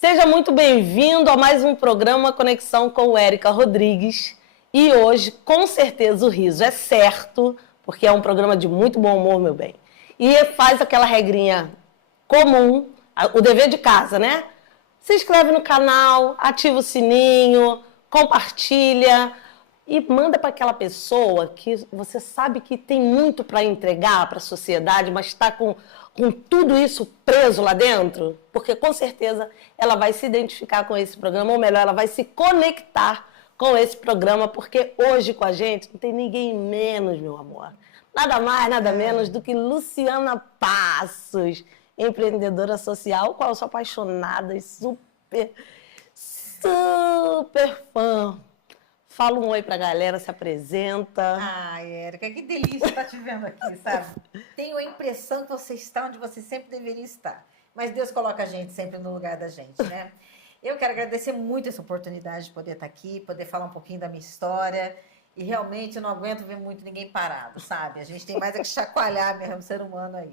Seja muito bem-vindo a mais um programa Conexão com Érica Rodrigues. E hoje, com certeza, o riso é certo, porque é um programa de muito bom humor, meu bem. E faz aquela regrinha comum, o dever de casa, né? Se inscreve no canal, ativa o sininho, compartilha e manda para aquela pessoa que você sabe que tem muito para entregar para a sociedade, mas está com tudo isso preso lá dentro, porque com certeza ela vai se identificar com esse programa, ou melhor, ela vai se conectar com esse programa, porque hoje com a gente não tem ninguém menos, meu amor. Nada mais, nada menos do que Luciana Passos, empreendedora social, qual eu sou apaixonada e super fã. Fala um oi pra galera, se apresenta. Ai, Érica, que delícia estar te vendo aqui, sabe? Tenho a impressão que você está onde você sempre deveria estar. Mas Deus coloca a gente sempre no lugar da gente, né? Eu quero agradecer muito essa oportunidade de poder estar aqui, poder falar um pouquinho da minha história. E realmente eu não aguento ver muito ninguém parado, sabe? A gente tem mais é que chacoalhar mesmo o ser humano aí.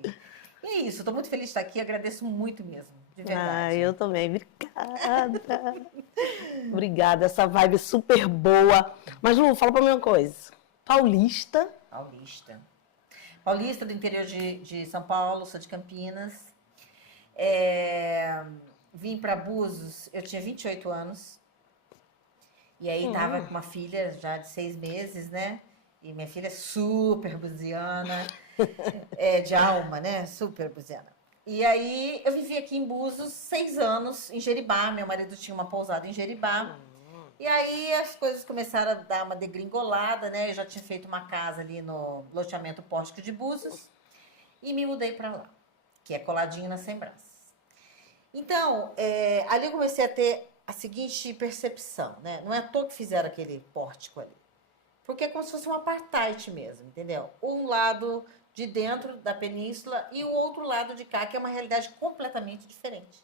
E é isso, estou muito feliz de estar aqui, agradeço muito mesmo, de verdade. Eu também, obrigada. Obrigada, essa vibe super boa. Mas, Lu, fala pra mim uma coisa. Paulista? Paulista do interior de São Paulo, sou de Campinas. Vim para Búzios, eu tinha 28 anos. E aí tava com uma filha já de 6 meses, né? E minha filha é super buziana, de alma, né? Super buziana. E aí eu vivi aqui em Búzios 6 anos, em Jeribá. Meu marido tinha uma pousada em Jeribá. E aí as coisas começaram a dar uma degringolada, né? Eu já tinha feito uma casa ali no loteamento Pórtico de Búzios e me mudei para lá, que é coladinho na Sembraças. Então, ali eu comecei a ter a seguinte percepção, né? Não é à toa que fizeram aquele pórtico ali. Porque é como se fosse um apartheid mesmo, entendeu? Um lado de dentro da península e o outro lado de cá, que é uma realidade completamente diferente.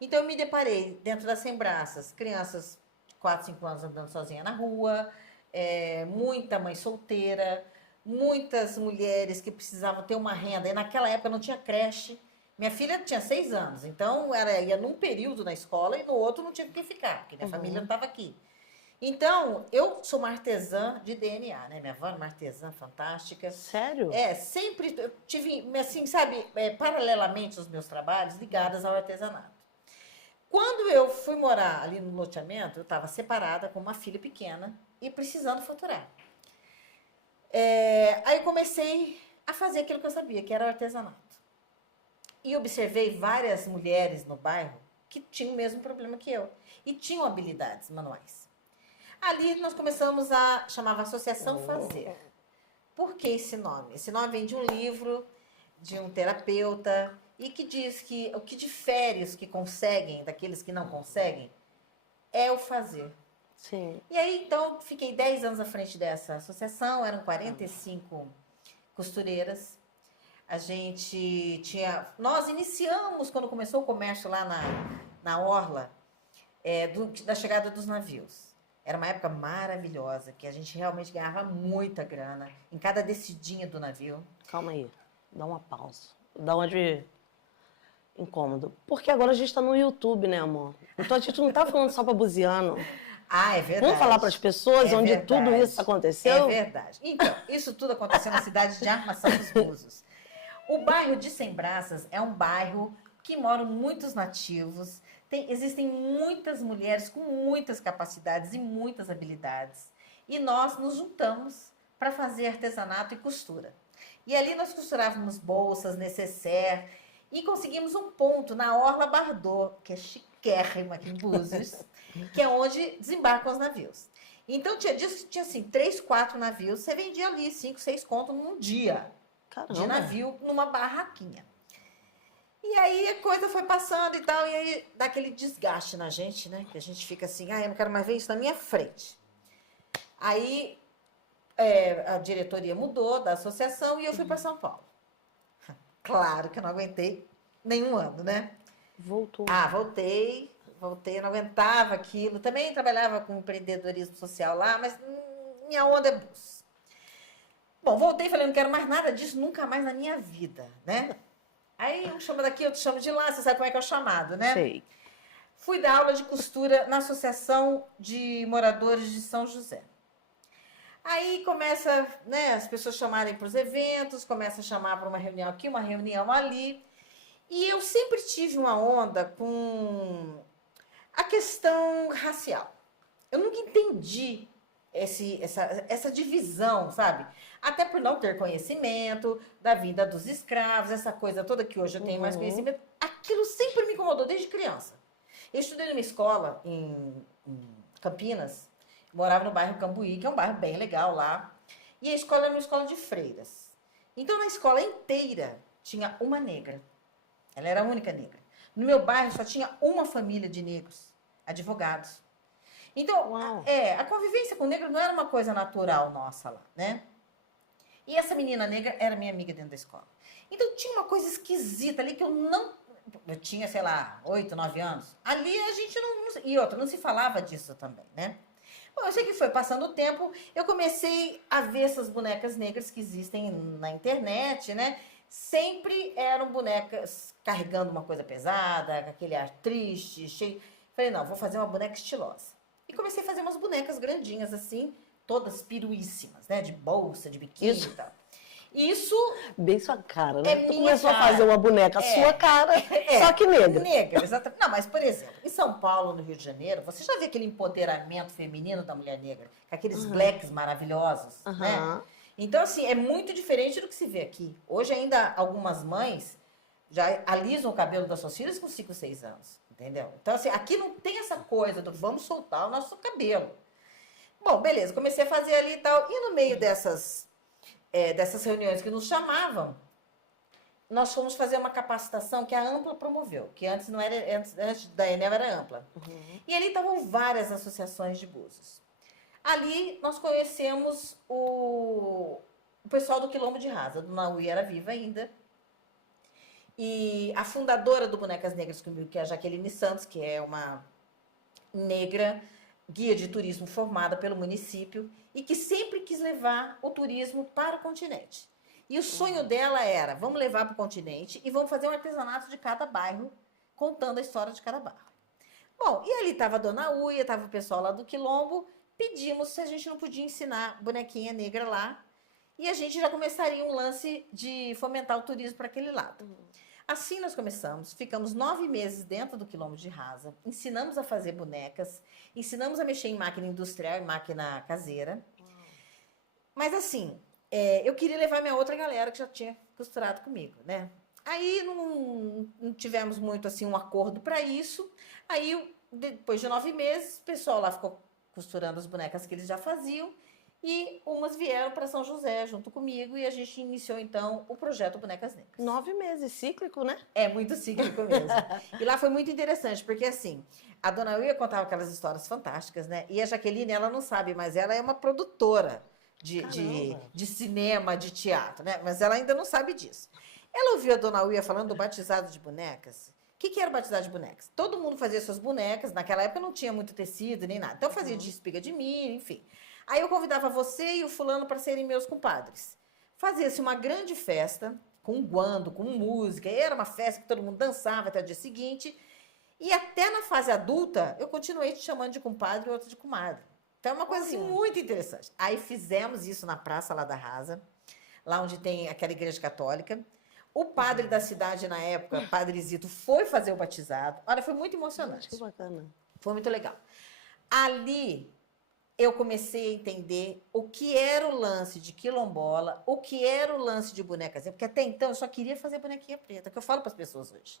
Então, eu me deparei dentro das Sembraças, crianças de 4, 5 anos andando sozinha na rua, muita mãe solteira, muitas mulheres que precisavam ter uma renda. E naquela época não tinha creche. Minha filha tinha 6 anos, então ia num período na escola e no outro não tinha que ficar, porque minha família não estava aqui. Então, eu sou uma artesã de DNA, né? Minha avó era uma artesã fantástica. Sério? Sempre eu tive, assim, sabe, paralelamente aos meus trabalhos, ligadas ao artesanato. Quando eu fui morar ali no loteamento, eu estava separada com uma filha pequena e precisando faturar. Aí eu comecei a fazer aquilo que eu sabia, que era o artesanato. E observei várias mulheres no bairro que tinham o mesmo problema que eu e tinham habilidades manuais. Ali nós começamos chamava Associação Fazer. Por que esse nome? Esse nome vem de um livro de um terapeuta e que diz que o que difere os que conseguem daqueles que não conseguem é o fazer. Sim. E aí, então, fiquei 10 anos à frente dessa associação, eram 45 costureiras. A gente tinha... Nós iniciamos, quando começou o comércio lá na Orla, da chegada dos navios. Era uma época maravilhosa, que a gente realmente ganhava muita grana em cada descidinha do navio. Calma aí, dá uma pausa. Dá uma de incômodo. Porque agora a gente está no YouTube, né, amor? Então a gente não está falando só para buziano. Ah, é verdade. Vamos falar para as pessoas onde tudo isso aconteceu? É verdade. Então, isso tudo aconteceu na cidade de Armação dos Búzios. O bairro de Sembraças é um bairro que moram muitos nativos. Existem muitas mulheres com muitas capacidades e muitas habilidades. E nós nos juntamos para fazer artesanato e costura. E ali nós costurávamos bolsas, nécessaire, e conseguimos um ponto na Orla Bardot, que é chiquérrima aqui em Búzios, que é onde desembarcam os navios. Então, tinha dias que tinha assim, 3, 4 navios, você vendia ali 5, 6 contos num dia. Caramba. De navio numa barraquinha. E aí a coisa foi passando e tal, e aí dá aquele desgaste na gente, né? Que a gente fica assim, eu não quero mais ver isso na minha frente. Aí a diretoria mudou da associação e eu fui para São Paulo. Claro que eu não aguentei nenhum ano, né? Voltou. Voltei, eu não aguentava aquilo. Também trabalhava com empreendedorismo social lá, mas minha onda é bus. Bom, voltei e falei, não quero mais nada disso, nunca mais na minha vida, né? Aí um chama daqui, outro chama de lá, você sabe como é que é o chamado, né? Sei. Fui dar aula de costura na Associação de Moradores de São José. Aí começa, né, as pessoas chamarem para os eventos, começa a chamar para uma reunião aqui, uma reunião ali. E eu sempre tive uma onda com a questão racial. Eu nunca entendi essa divisão, sabe? Até por não ter conhecimento da vida dos escravos, essa coisa toda que hoje eu tenho mais conhecimento. Aquilo sempre me incomodou desde criança. Eu estudei numa escola em Campinas, morava no bairro Cambuí, que é um bairro bem legal lá. E a escola era uma escola de freiras. Então, na escola inteira, tinha uma negra. Ela era a única negra. No meu bairro, só tinha uma família de negros, advogados. Então, a convivência com negro não era uma coisa natural nossa lá, né? E essa menina negra era minha amiga dentro da escola. Então, tinha uma coisa esquisita ali que eu não... Eu tinha, sei lá, 8, 9 anos. Ali a gente não... E outra, não se falava disso também, né? Bom, eu sei que foi passando o tempo, eu comecei a ver essas bonecas negras que existem na internet, né? Sempre eram bonecas carregando uma coisa pesada, com aquele ar triste, cheio. Falei, não, vou fazer uma boneca estilosa. E comecei a fazer umas bonecas grandinhas assim, todas piruíssimas, né? De bolsa, de biquíni e tal. Isso... Bem sua cara, né? Tu começou cara. a fazer uma boneca, sua cara, só que negra. Negra, exatamente. Não, mas, por exemplo, em São Paulo, no Rio de Janeiro, você já vê aquele empoderamento feminino da mulher negra? Com aqueles blacks maravilhosos, né? Então, assim, é muito diferente do que se vê aqui. Hoje, ainda, algumas mães já alisam o cabelo das suas filhas com 5, 6 anos, entendeu? Então, assim, aqui não tem essa coisa do vamos soltar o nosso cabelo. Bom, beleza, comecei a fazer ali e tal. E no meio dessas reuniões que nos chamavam, nós fomos fazer uma capacitação que a Ampla promoveu, que antes não era, antes da Enel era Ampla. E ali estavam várias associações de Búzios. Ali nós conhecemos o pessoal do Quilombo de Rasa, a Dona Ui era viva ainda. E a fundadora do Bonecas Negras comigo, que é a Jaqueline Santos, que é uma negra guia de turismo formada pelo município e que sempre quis levar o turismo para o continente. E o sonho dela era, vamos levar para o continente e vamos fazer um artesanato de cada bairro, contando a história de cada bairro. Bom, e ali estava a Dona Uia, estava o pessoal lá do Quilombo, pedimos se a gente não podia ensinar bonequinha negra lá e a gente já começaria um lance de fomentar o turismo para aquele lado. Assim nós começamos, ficamos 9 meses dentro do Quilombo de Rasa, ensinamos a fazer bonecas, ensinamos a mexer em máquina industrial e máquina caseira. Mas assim, eu queria levar minha outra galera que já tinha costurado comigo, né? Aí não tivemos muito assim um acordo para isso. Aí, depois de 9 meses, o pessoal lá ficou costurando as bonecas que eles já faziam. E umas vieram para São José junto comigo e a gente iniciou então o projeto Bonecas Negras. 9 meses, cíclico, né? É muito cíclico mesmo. E lá foi muito interessante, porque assim, a Dona Uia contava aquelas histórias fantásticas, né? E a Jaqueline, ela não sabe, mas ela é uma produtora de cinema, de teatro, né? Mas ela ainda não sabe disso. Ela ouviu a Dona Uia falando do batizado de bonecas. O que era o batizado de bonecas? Todo mundo fazia suas bonecas, naquela época não tinha muito tecido nem nada. Então fazia de espiga de milho, enfim. Aí eu convidava você e o fulano para serem meus compadres. Fazia-se uma grande festa, com guando, com música. E era uma festa que todo mundo dançava até o dia seguinte. E até na fase adulta, eu continuei te chamando de compadre e outra de comadre. Então é uma coisa assim, muito interessante. Aí fizemos isso na praça lá da Rasa, lá onde tem aquela igreja católica. O padre da cidade na época, Padre Zito, foi fazer o batizado. Olha, foi muito emocionante. Que bacana. Foi muito legal. Ali eu comecei a entender o que era o lance de quilombola, o que era o lance de bonecas, porque até então eu só queria fazer bonequinha preta, que eu falo para as pessoas hoje.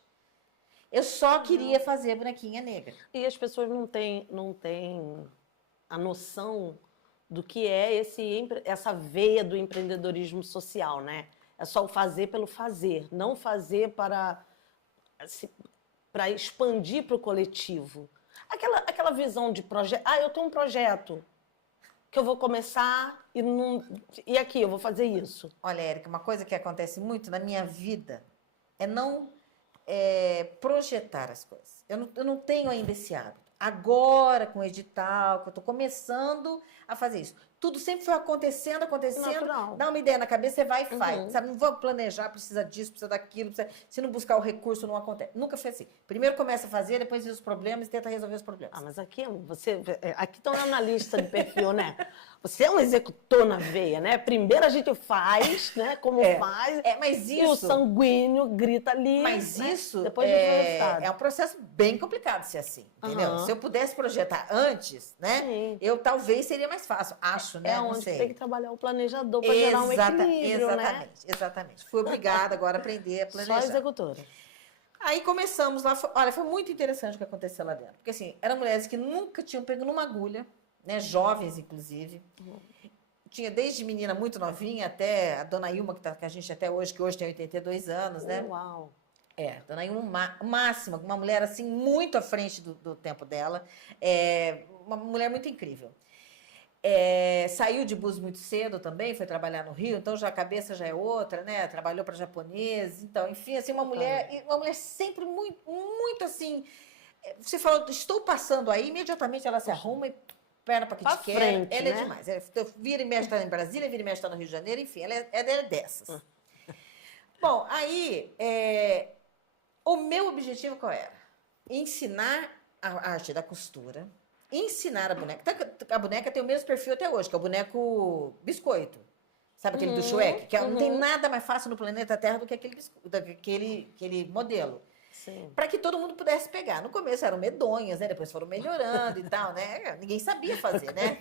Eu só queria fazer bonequinha negra. E as pessoas não têm a noção do que é essa veia do empreendedorismo social, né? É só o fazer pelo fazer, não fazer para expandir para o coletivo. Aquela visão de projeto. Eu tenho um projeto que eu vou começar e aqui eu vou fazer isso. Olha, Érica, uma coisa que acontece muito na minha vida é não projetar as coisas. Eu não tenho ainda esse hábito. Agora, com o edital, que eu estou começando a fazer isso. Tudo sempre foi acontecendo. Natural. Dá uma ideia na cabeça, você vai e faz. Sabe? Não vou planejar, precisa disso, precisa daquilo. Se não buscar o recurso, não acontece. Nunca foi assim. Primeiro começa a fazer, depois vê os problemas e tenta resolver os problemas. Ah, mas aqui, aqui estão na lista de perfil, né? Você é um executor na veia, né? Primeiro a gente faz, né? Como faz. Mas isso... E o sanguíneo grita ali. Mas né? isso Depois é um processo bem complicado ser assim, entendeu? Se eu pudesse projetar antes, né? Sim. Eu talvez seria mais fácil, acho, né? É Não onde sei. tem que trabalhar o planejador para gerar um equilíbrio, Exatamente. Fui obrigada agora a aprender a planejar. Só executora. Aí começamos lá, olha, foi muito interessante o que aconteceu lá dentro. Porque assim, eram mulheres que nunca tinham pego numa agulha, né? Jovens, inclusive. Tinha desde menina muito novinha até a dona Ilma, que a gente até hoje, que hoje tem 82 anos, né? Uau! Dona Ilma, máxima, uma mulher assim, muito à frente do tempo dela. Uma mulher muito incrível. Saiu de Búzios muito cedo também, foi trabalhar no Rio, então já a cabeça já é outra, né? Trabalhou para japoneses, então, enfim, assim, uma mulher sempre muito, muito assim. Você falou, estou passando aí, imediatamente ela se arruma e perna para que te quer. Frente, ela é né? demais. Vira e mexe está em Brasília, vira e mexe está no Rio de Janeiro, enfim, ela é dessas. Bom, aí, o meu objetivo qual era? Ensinar a arte da costura, ensinar a boneca. A boneca tem o mesmo perfil até hoje, que é o boneco biscoito. Sabe aquele do Shrek? Que não tem nada mais fácil no planeta Terra do que aquele modelo. Para que todo mundo pudesse pegar. No começo eram medonhas, né? Depois foram melhorando e tal, né? Ninguém sabia fazer, né?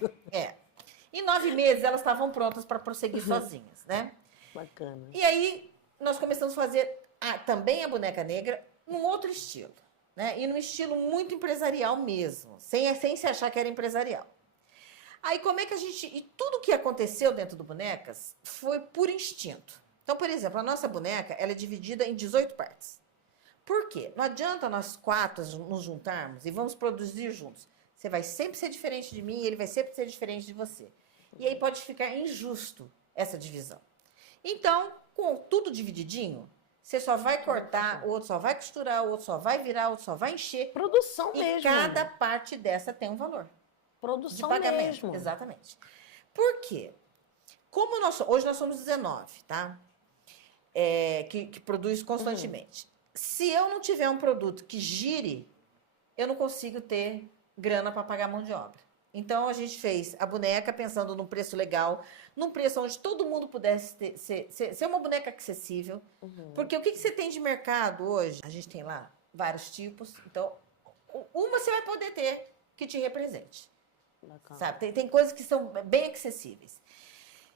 Em 9 meses elas estavam prontas para prosseguir sozinhas, né? Bacana. E aí nós começamos a fazer também a boneca negra num outro estilo, né? E num estilo muito empresarial mesmo, sem se achar que era empresarial. Aí como é que a gente... E tudo que aconteceu dentro do Bonecas foi por instinto. Então, por exemplo, a nossa boneca, ela é dividida em 18 partes. Por quê? Não adianta nós 4 nos juntarmos e vamos produzir juntos. Você vai sempre ser diferente de mim e ele vai sempre ser diferente de você. E aí pode ficar injusto essa divisão. Então, com tudo divididinho, você só vai cortar, o outro só vai costurar, o outro só vai virar, o outro só vai encher. Produção mesmo. E cada parte dessa tem um valor. Produção de pagamento. mesmo. Exatamente. Por quê? Como hoje nós somos 19, tá? Que produz constantemente. Se eu não tiver um produto que gire, eu não consigo ter grana para pagar a mão de obra. Então, a gente fez a boneca pensando num preço legal, num preço onde todo mundo pudesse ser uma boneca acessível. Porque o que você tem de mercado hoje? A gente tem lá vários tipos. Então, uma você vai poder ter que te represente. Sabe? Tem coisas que são bem acessíveis.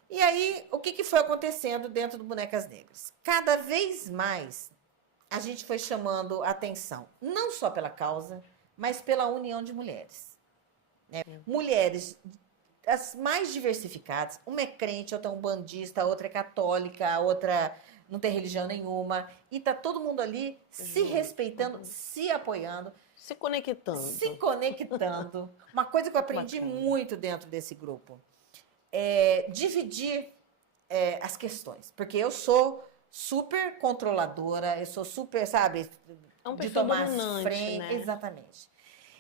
E aí, o que foi acontecendo dentro do Bonecas Negras? Cada vez mais, a gente foi chamando a atenção, não só pela causa, mas pela união de mulheres. Né? Mulheres as mais diversificadas, uma é crente, outra é umbandista, a outra é católica, a outra não tem religião nenhuma, e tá todo mundo ali se respeitando, se apoiando, se conectando. Uma coisa que eu aprendi muito dentro desse grupo dividir as questões, porque eu sou super controladora, eu sou super, sabe, de tomar frente, né? Exatamente.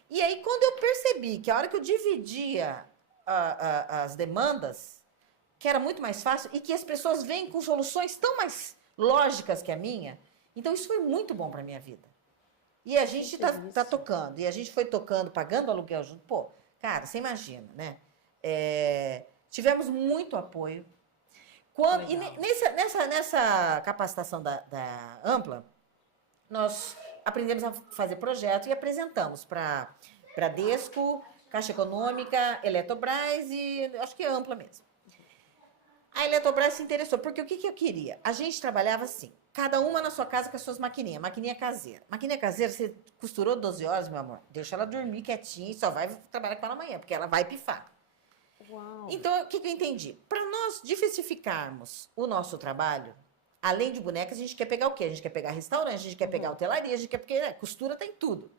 E aí, quando eu percebi que a hora que eu dividia as demandas, que era muito mais fácil e que as pessoas vêm com soluções tão mais lógicas que a minha, então isso foi muito bom para minha vida. E a gente tá tocando, e a gente foi tocando, pagando aluguel junto. Pô, cara, você imagina, né? Tivemos muito apoio. E nessa capacitação da Ampla, nós aprendemos a fazer projeto e apresentamos para Bradesco, Caixa Econômica, Eletrobras e acho que é Ampla mesmo. A Eletrobras se interessou, porque o que eu queria? A gente trabalhava assim, cada uma na sua casa com as suas maquininhas, maquininha caseira. Maquininha caseira, você costurou 12 horas, meu amor, deixa ela dormir quietinha e só vai trabalhar com ela amanhã, porque ela vai pifar. Uau. Então, o que eu entendi? Para nós diversificarmos o nosso trabalho, além de bonecas, a gente quer pegar o quê? A gente quer pegar restaurante, a gente quer pegar hotelaria, a gente quer porque costura tem tudo.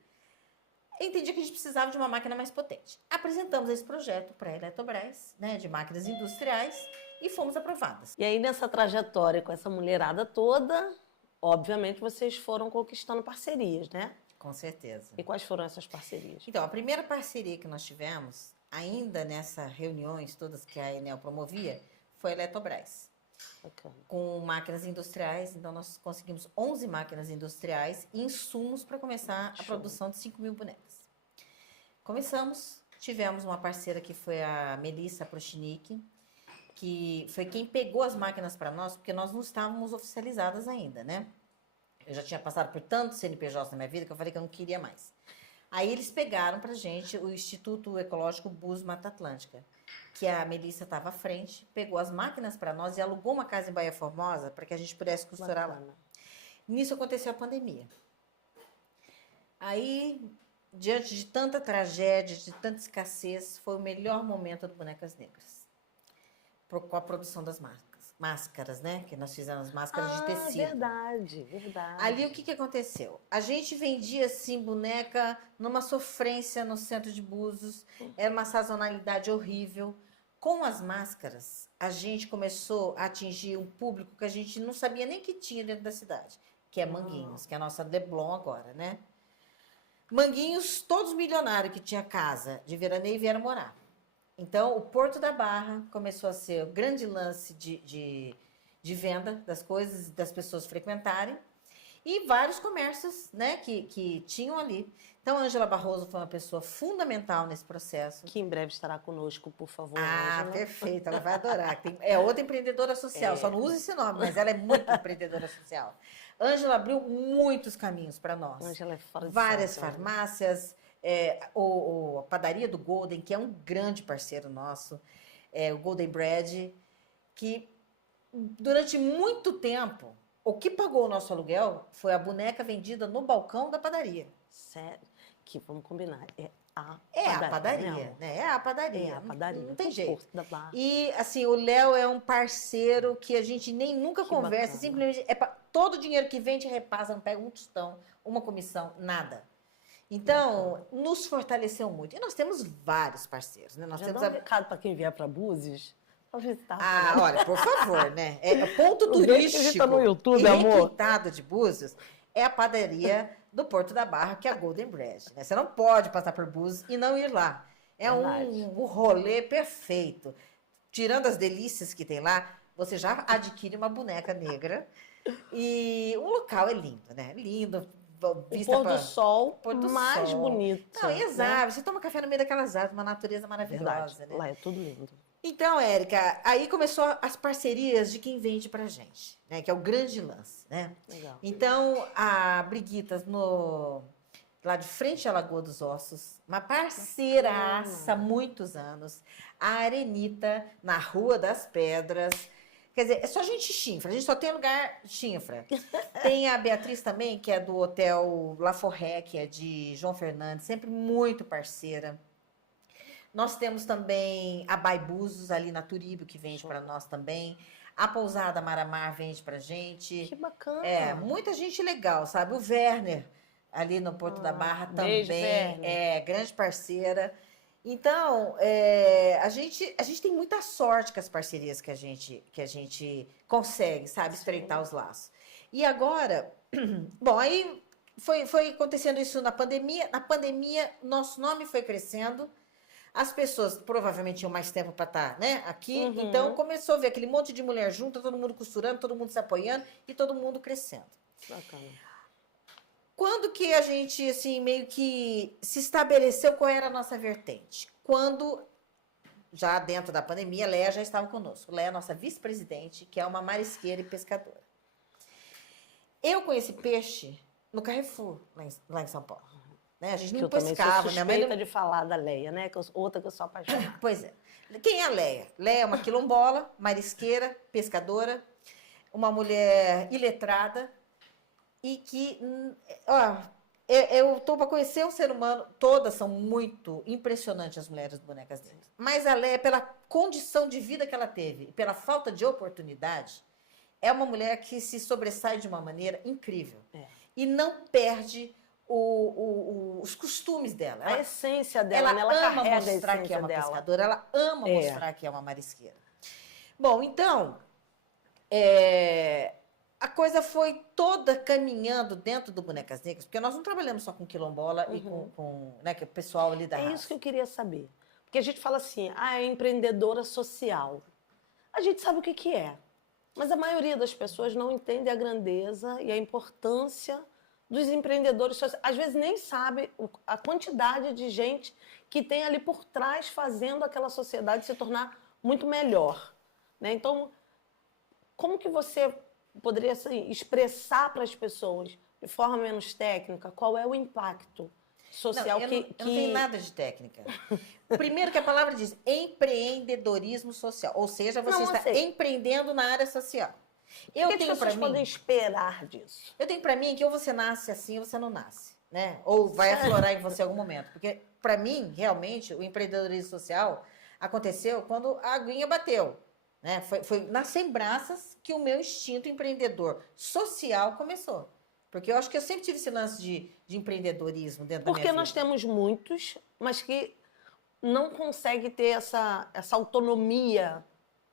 Eu entendi que a gente precisava de uma máquina mais potente. Apresentamos esse projeto para a Eletrobras, né, de máquinas industriais, e fomos aprovadas. E aí, nessa trajetória com essa mulherada toda, obviamente vocês foram conquistando parcerias, né? Com certeza. E quais foram essas parcerias? Então, a primeira parceria que nós tivemos ainda nessas reuniões todas que a Enel promovia, foi a Eletrobras. Bacana. Com máquinas industriais, então nós conseguimos 11 máquinas industriais e insumos para começar a produção de 5.000 bonecas. Começamos, tivemos uma parceira que foi a Melissa Prochnick, que foi quem pegou as máquinas para nós, porque nós não estávamos oficializadas ainda, né? Eu já tinha passado por tantos CNPJs na minha vida que eu falei que eu não queria mais. Aí eles pegaram para gente o Instituto Ecológico Búzios Mata Atlântica, que a Melissa estava à frente, pegou as máquinas para nós e alugou uma casa em Baía Formosa para que a gente pudesse costurar lá. Nisso aconteceu a pandemia. Aí, diante de tanta tragédia, de tanta escassez, foi o melhor momento do Bonecas Negras. Com a produção das máscaras, né? Que nós fizemos máscaras de tecido. Verdade. Ali o que aconteceu? A gente vendia assim boneca numa sofrência no centro de Búzios, era uma sazonalidade horrível. Com as máscaras, a gente começou a atingir um público que a gente não sabia nem que tinha dentro da cidade, que é Manguinhos, que é a nossa Leblon agora, né? Manguinhos, todos milionários que tinha casa de veraneio vieram morar. Então, o Porto da Barra começou a ser o grande lance de venda das coisas, das pessoas frequentarem, e vários comércios, né, que tinham ali. Então, a Ângela Barroso foi uma pessoa fundamental nesse processo. Que em breve estará conosco, por favor, Ah, Ângela. perfeito, ela vai adorar. É outra empreendedora social, só não usa esse nome, mas ela é muito empreendedora social. Ângela abriu muitos caminhos para nós. Ângela é fora de Várias série, farmácias, a padaria do Golden, que é um grande parceiro nosso, o Golden Bread, que durante muito tempo, o que pagou o nosso aluguel foi a boneca vendida no balcão da padaria. Sério? Que vamos combinar. A padaria, né? É a padaria. É a padaria. Não tem jeito. Porto da Barra. E, assim, o Léo é um parceiro que a gente nem nunca conversa, bacana. simplesmente todo o dinheiro que vem te repassa, não pega um tostão, uma comissão, nada. Então, nos fortaleceu muito. E nós temos vários parceiros, né? Nós temos dá um recado para quem vier para Búzios. Pra visitar. olha, por favor, né? Ponto Aproveita que a gente turístico tá no YouTube, e amor. requintado de Búzios é a padaria do Porto da Barra, que é a Golden Bread, né? Você não pode passar por Búzios e não ir lá. É um rolê perfeito. Tirando as delícias que tem lá, você já adquire uma boneca negra. E o local é lindo, né? Lindo. O pôr do sol mais bonito. Não, exato. Né? Você toma café no meio daquelas árvores, uma natureza maravilhosa. Verdade. Né? Lá é tudo lindo. Então, Érica, aí começou as parcerias de quem vende pra gente, né? Que é o grande lance, né? Legal. Então, a Briguitas, lá de frente à Lagoa dos Ossos, uma parceiraça há muitos anos. A Arenita, na Rua das Pedras. Quer dizer, é só gente chinfra, a gente só tem lugar chinfra. Tem a Beatriz também, que é do Hotel La Forêt, que é de João Fernandes, sempre muito parceira. Nós temos também a Baibuzos, ali na Turíbio, que vende para nós também. A Pousada Maramar vende pra gente. Que bacana. Muita gente legal, sabe? O Werner, ali no Porto da Barra, beijo, também. Werner. Grande parceira. Então, a gente tem muita sorte com as parcerias que a gente consegue, sabe? Estreitar os laços. E agora, bom, aí foi acontecendo isso na pandemia. Na pandemia, nosso nome foi crescendo. As pessoas provavelmente tinham mais tempo para estar, né, aqui. Então, começou a ver aquele monte de mulher junta, todo mundo costurando, todo mundo se apoiando e todo mundo crescendo. Bacana. Quando que a gente, assim, meio que se estabeleceu qual era a nossa vertente? Quando, já dentro da pandemia, a Leia já estava conosco. Leia é a nossa vice-presidente, que é uma marisqueira e pescadora. Eu conheci peixe no Carrefour, lá em São Paulo. Né? A gente não pescava. Eu também sou minha mãe suspeita de falar da Leia, né? Outra que eu sou apaixonada. Pois é. Quem é a Leia? Leia é uma quilombola, marisqueira, pescadora, uma mulher iletrada e que, eu estou para conhecer um ser humano, todas são muito impressionantes as mulheres bonecas negras, mas a Leia, pela condição de vida que ela teve, pela falta de oportunidade, é uma mulher que se sobressai de uma maneira incrível e não perde os costumes dela. A essência dela, ela ama mostrar que é uma dela. pescadora, ela ama mostrar que é uma marisqueira. Bom, então, a coisa foi toda caminhando dentro do Bonecas Negras, porque nós não trabalhamos só com quilombola e com né, que é o pessoal ali da raça. Isso que eu queria saber. Porque a gente fala assim, é empreendedora social. A gente sabe o que é. Mas a maioria das pessoas não entende a grandeza e a importância dos empreendedores sociais. Às vezes nem sabe a quantidade de gente que tem ali por trás fazendo aquela sociedade se tornar muito melhor, né? Então, como que você poderia assim, expressar para as pessoas, de forma menos técnica, qual é o impacto social eu não tenho nada de técnica. Primeiro que a palavra diz empreendedorismo social, ou seja, você está empreendendo na área social. Eu tenho para mim podem esperar disso. Eu tenho para mim que ou você nasce assim ou você não nasce, né? Ou vai aflorar em você em algum momento, porque para mim realmente o empreendedorismo social aconteceu quando a aguinha bateu, né? Foi nas sembraças que o meu instinto empreendedor social começou. Porque eu acho que eu sempre tive esse lance de empreendedorismo dentro da minha vida. Porque nós temos muitos, mas que não conseguem ter essa autonomia,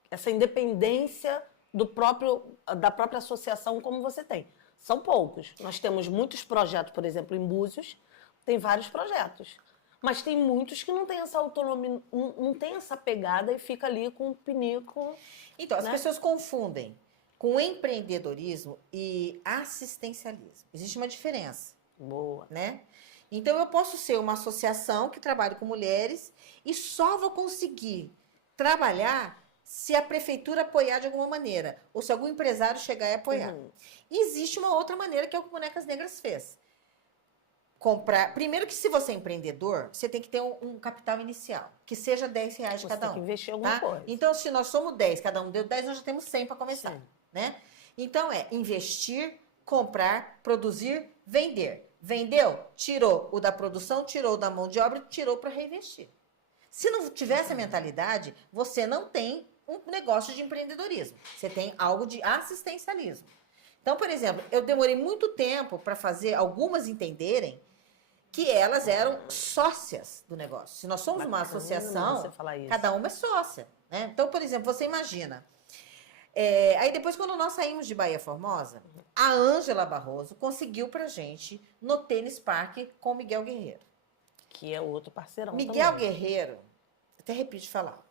essa independência da própria associação como você tem. São poucos. Nós temos muitos projetos, por exemplo, em Búzios, tem vários projetos. Mas tem muitos que não têm essa autonomia, não tem essa pegada e fica ali com o pinico. Então, as pessoas confundem com empreendedorismo e assistencialismo. Existe uma diferença. Boa. Né? Então, eu posso ser uma associação que trabalha com mulheres e só vou conseguir trabalhar se a prefeitura apoiar de alguma maneira, ou se algum empresário chegar e apoiar. E existe uma outra maneira que é o que o Bonecas Negras fez. Primeiro que se você é empreendedor, você tem que ter um capital inicial, que seja R$10 de cada um. Você tem que investir alguma coisa. Então, se nós somos 10, cada um deu 10, nós já temos 100 para começar. Né? Então, investir, comprar, produzir, vender. Vendeu? Tirou o da produção, tirou da mão de obra, tirou para reinvestir. Se não tiver essa mentalidade, você não tem um negócio de empreendedorismo. Você tem algo de assistencialismo. Então, por exemplo, eu demorei muito tempo para fazer algumas entenderem que elas eram sócias do negócio. Se nós somos uma associação, cada uma é sócia. Né? Então, por exemplo, você imagina. Aí depois, quando nós saímos de Bahia Formosa, a Ângela Barroso conseguiu pra gente no Tênis Park com o Miguel Guerreiro. Que é outro parceirão Miguel também. Guerreiro, até arrepio de falar.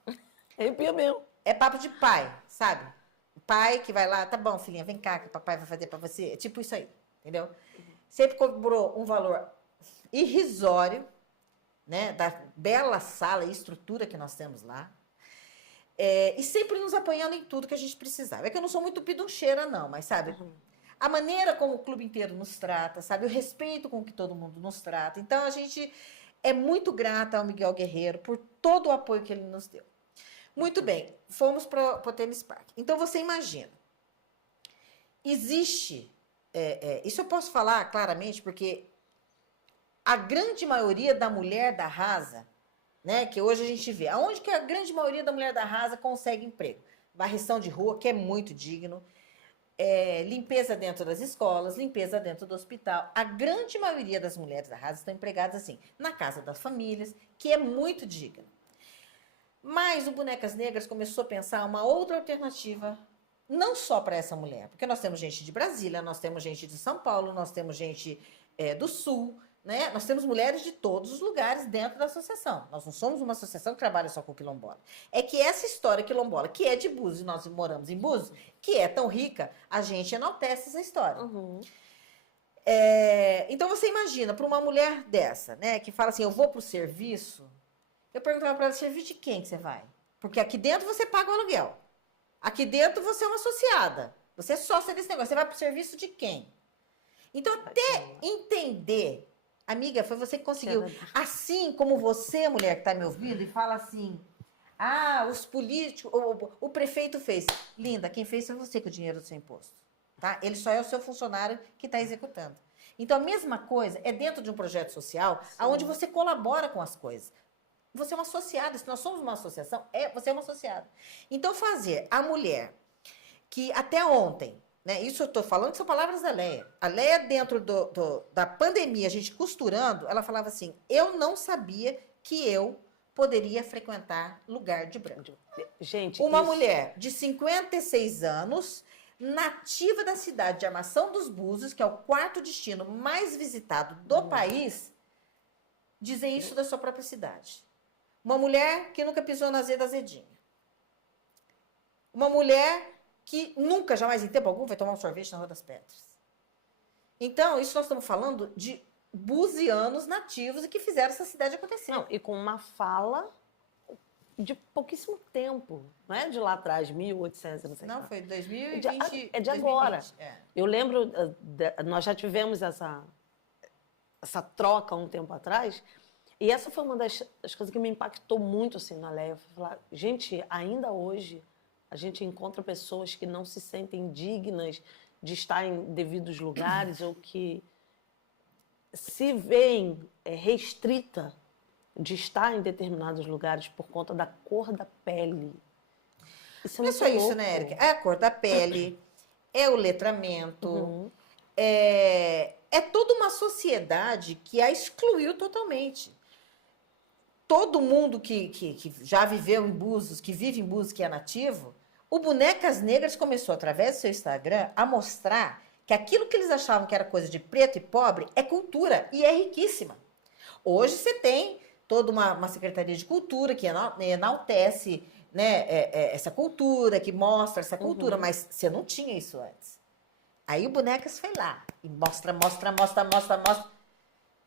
Arrepio mesmo. É papo de pai, sabe? O pai que vai lá, tá bom, filhinha, vem cá que o papai vai fazer pra você. É tipo isso aí, entendeu? Sempre cobrou um valor irrisório, né? Da bela sala e estrutura que nós temos lá. E sempre nos apoiando em tudo que a gente precisava. É que eu não sou muito piduncheira, não, mas sabe? A maneira como o clube inteiro nos trata, sabe? O respeito com que todo mundo nos trata. Então, a gente é muito grata ao Miguel Guerreiro por todo o apoio que ele nos deu. Muito bem, fomos para o Tênis Park. Então, você imagina. Existe... isso eu posso falar claramente, porque a grande maioria da mulher da Rasa, né, que hoje a gente vê, aonde que a grande maioria da mulher da Rasa consegue emprego? Varrição de rua, que é muito digno, limpeza dentro das escolas, limpeza dentro do hospital. A grande maioria das mulheres da Rasa estão empregadas assim, na casa das famílias, que é muito digno. Mas o Bonecas Negras começou a pensar uma outra alternativa, não só para essa mulher, porque nós temos gente de Brasília, nós temos gente de São Paulo, nós temos gente do Sul, né? Nós temos mulheres de todos os lugares dentro da associação. Nós não somos uma associação que trabalha só com quilombola. É que essa história quilombola, que é de Búzios, e nós moramos em Búzios, que é tão rica, a gente enaltece essa história. Então você imagina, para uma mulher dessa, né, que fala assim, eu vou para o serviço, eu perguntava para ela, serviço de quem que você vai? Porque aqui dentro você paga o aluguel. Aqui dentro você é uma associada. Você é sócia desse negócio. Você vai para o serviço de quem? Então, até entender... Amiga, foi você que conseguiu. Assim como você, mulher que está me ouvindo, e fala assim, os políticos, o prefeito fez. Linda, quem fez foi você com o dinheiro do seu imposto. Tá? Ele só é o seu funcionário que está executando. Então, a mesma coisa é dentro de um projeto social, onde você colabora com as coisas. Você é uma associada. Se nós somos uma associação, você é uma associada. Então, fazer a mulher que até ontem... Né? Isso eu estou falando, são palavras da Leia. A Leia, dentro da pandemia, a gente costurando, ela falava assim, eu não sabia que eu poderia frequentar lugar de branco. Gente, uma mulher de 56 anos, nativa da cidade de Armação dos Búzios, que é o quarto destino mais visitado do país, dizer isso da sua própria cidade. Uma mulher que nunca pisou na azedinha. Uma mulher que nunca, jamais em tempo algum, vai tomar um sorvete na Rua das Pedras. Então, isso nós estamos falando de buzianos nativos e que fizeram essa cidade acontecer. Não, e com uma fala de pouquíssimo tempo, não é de lá atrás, 1800, não sei. Não, foi 2020. É de agora. 2020, é. Eu lembro, nós já tivemos essa troca um tempo atrás, e essa foi uma das coisas que me impactou muito assim, na Leia. Falar, gente, ainda hoje a gente encontra pessoas que não se sentem dignas de estar em devidos lugares ou que se veem restrita de estar em determinados lugares por conta da cor da pele. Não é só isso, né, Érica? É a cor da pele, é o letramento, é toda uma sociedade que a excluiu totalmente. Todo mundo que já viveu em Búzios, que vive em Búzios, que é nativo, o Bonecas Negras começou, através do seu Instagram, a mostrar que aquilo que eles achavam que era coisa de preto e pobre é cultura e é riquíssima. Hoje você tem toda uma Secretaria de Cultura que enaltece, né, essa cultura, que mostra essa cultura, mas você não tinha isso antes. Aí o Bonecas foi lá e mostra.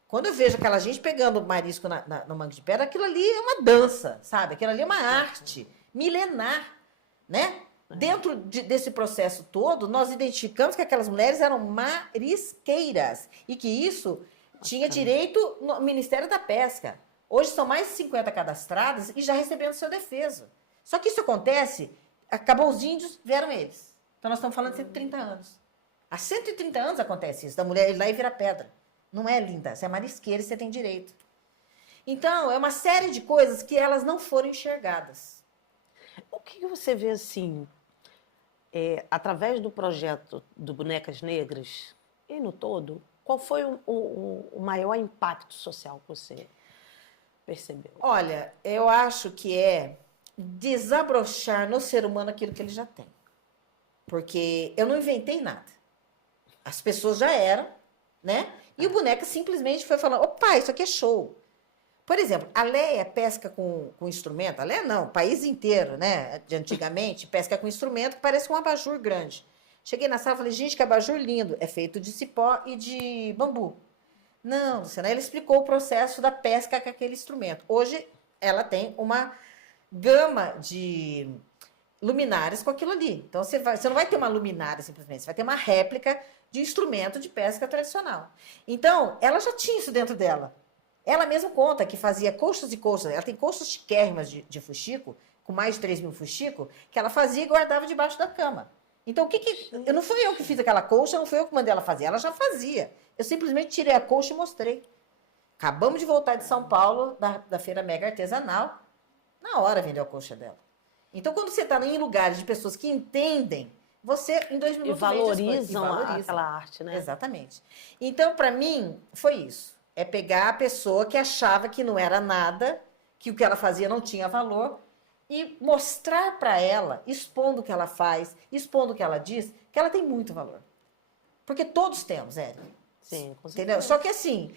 Quando eu vejo aquela gente pegando marisco no mangue de pedra, aquilo ali é uma dança, sabe? Aquilo ali é uma arte milenar, né? Dentro desse processo todo, nós identificamos que aquelas mulheres eram marisqueiras e que isso tinha direito no Ministério da Pesca. Hoje são mais de 50 cadastradas e já recebendo seu defeso. Só que isso acontece, acabou os índios, vieram eles. Então nós estamos falando de 130 anos. Há 130 anos acontece isso, da mulher ir lá e virar pedra. Não é, linda? Você é marisqueira e você tem direito. Então, é uma série de coisas que elas não foram enxergadas. O que você vê, assim, através do projeto do Bonecas Negras, e no todo, qual foi o maior impacto social que você percebeu? Olha, eu acho que é desabrochar no ser humano aquilo que ele já tem. Porque eu não inventei nada. As pessoas já eram, né? E o Boneca simplesmente foi falando, opa, isso aqui é show. Por exemplo, a Leia pesca com instrumento, a Leia não, o país inteiro, né, de antigamente, pesca com instrumento que parece um abajur grande. Cheguei na sala e falei, gente, que abajur lindo, é feito de cipó e de bambu. Não, Luciana, ela explicou o processo da pesca com aquele instrumento. Hoje, ela tem uma gama de luminárias com aquilo ali. Então, você não vai ter uma luminária simplesmente, você vai ter uma réplica de instrumento de pesca tradicional. Então, ela já tinha isso dentro dela. Ela mesma conta que fazia colchas e colchas. Ela tem colchas chiquérrimas de fuxico, com mais de 3.000 fuxico, que ela fazia e guardava debaixo da cama. Então, não fui eu que fiz aquela colcha, não fui eu que mandei ela fazer. Ela já fazia. Eu simplesmente tirei a colcha e mostrei. Acabamos de voltar de São Paulo, da Feira Mega Artesanal. Na hora vendeu a colcha dela. Então, quando você está em lugares de pessoas que entendem, você, em 2 minutos, valorizam aquela arte, né? Exatamente. Então, para mim, foi isso. É pegar a pessoa que achava que não era nada, que o que ela fazia não tinha valor, e mostrar para ela, expondo o que ela faz, expondo o que ela diz, que ela tem muito valor. Porque todos temos, Érica. Sim, com certeza. Entendeu? Só que assim,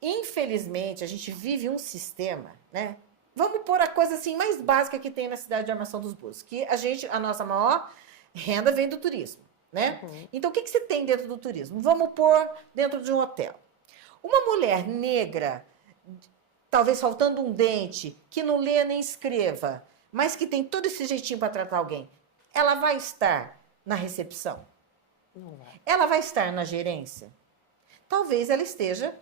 infelizmente, a gente vive um sistema, né? Vamos pôr a coisa assim mais básica que tem na cidade de Armação dos Búzios, que a nossa maior renda vem do turismo, né? Então, o que você tem dentro do turismo? Vamos pôr dentro de um hotel. Uma mulher negra, talvez faltando um dente, que não lê nem escreva, mas que tem todo esse jeitinho para tratar alguém, ela vai estar na recepção? Não vai. Ela vai estar na gerência? Talvez ela esteja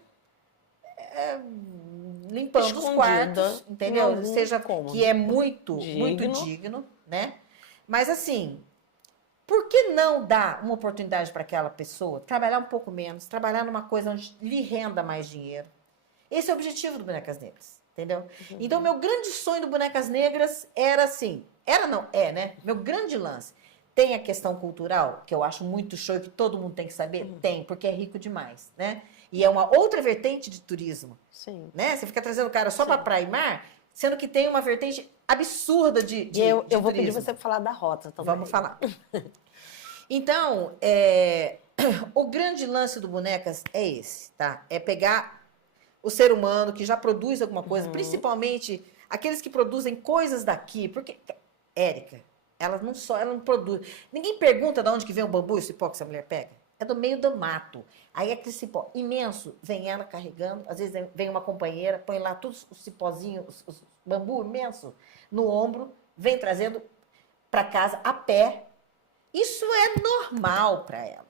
limpando Escondida, os quartos, entendeu? Seja cômodo. que é muito digno, né? Mas assim, por que não dar uma oportunidade para aquela pessoa trabalhar um pouco menos, trabalhar numa coisa onde lhe renda mais dinheiro? Esse é o objetivo do Bonecas Negras, entendeu? Então, meu grande sonho do Bonecas Negras era assim, né? Meu grande lance. Tem a questão cultural, que eu acho muito show e que todo mundo tem que saber? Tem, porque é rico demais, né? E é uma outra vertente de turismo. Sim. Né? Você fica trazendo o cara só para praia e mar, sendo que tem uma vertente absurda de eu vou turismo. pedir você para falar da rota também. Vamos falar. Então, o grande lance do Bonecas é esse, tá? É pegar o ser humano que já produz alguma coisa, principalmente aqueles que produzem coisas daqui, porque, Érica, ela não produz. Ninguém pergunta de onde que vem o bambu e o cipó que essa mulher pega. É do meio do mato. Aí aquele cipó imenso, vem ela carregando, às vezes vem uma companheira, põe lá todos os cipózinhos, os bambu imenso no ombro, vem trazendo para casa a pé. Isso é normal para ela.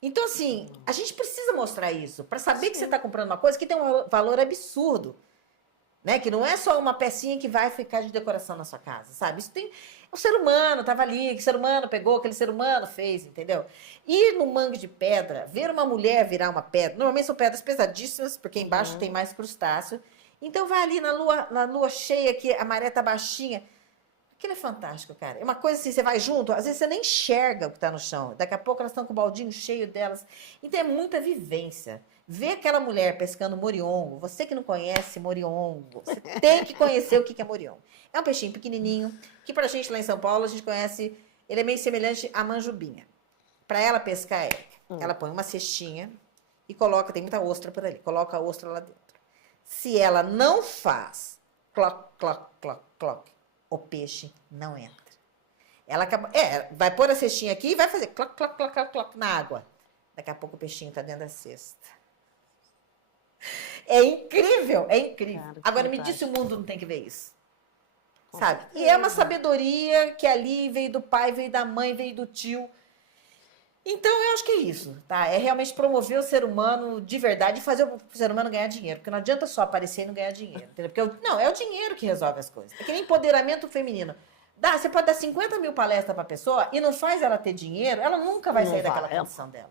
Então, assim, a gente precisa mostrar isso, para saber que você está comprando uma coisa que tem um valor absurdo. Né? Que não é só uma pecinha que vai ficar de decoração na sua casa, sabe? Isso tem... O ser humano estava ali, que ser humano pegou, aquele ser humano fez, entendeu? Ir no mangue de pedra, ver uma mulher virar uma pedra, normalmente são pedras pesadíssimas, porque embaixo tem mais crustáceo. Então vai ali na lua cheia, que a maré tá baixinha. Aquilo é fantástico, cara. É uma coisa assim, você vai junto, às vezes você nem enxerga o que está no chão. Daqui a pouco elas estão com o baldinho cheio delas. Então é muita vivência. Ver aquela mulher pescando moriongo, você que não conhece moriongo, você tem que conhecer o que é moriongo. É um peixinho pequenininho, que pra gente lá em São Paulo, a gente conhece, ele é meio semelhante à manjubinha. Para ela pescar, ela põe uma cestinha e coloca, tem muita ostra por ali, coloca a ostra lá dentro. Se ela não faz cloc, cloc, cloc, cloc, o peixe não entra. Ela acaba, vai pôr a cestinha aqui e vai fazer cloc, cloc, cloc, cloc, cloc na água. Daqui a pouco o peixinho está dentro da cesta. É incrível, é incrível. Cara, agora me diz se o mundo não tem que ver isso. Sabe? E é uma sabedoria que ali veio do pai, veio da mãe, veio do tio. Então, eu acho que é isso, tá? É realmente promover o ser humano de verdade e fazer o ser humano ganhar dinheiro. Porque não adianta só aparecer e não ganhar dinheiro. Entendeu? Porque não, é o dinheiro que resolve as coisas. É que nem empoderamento feminino. Você pode dar 50 mil palestras para a pessoa e não faz ela ter dinheiro, ela nunca vai sair daquela condição dela.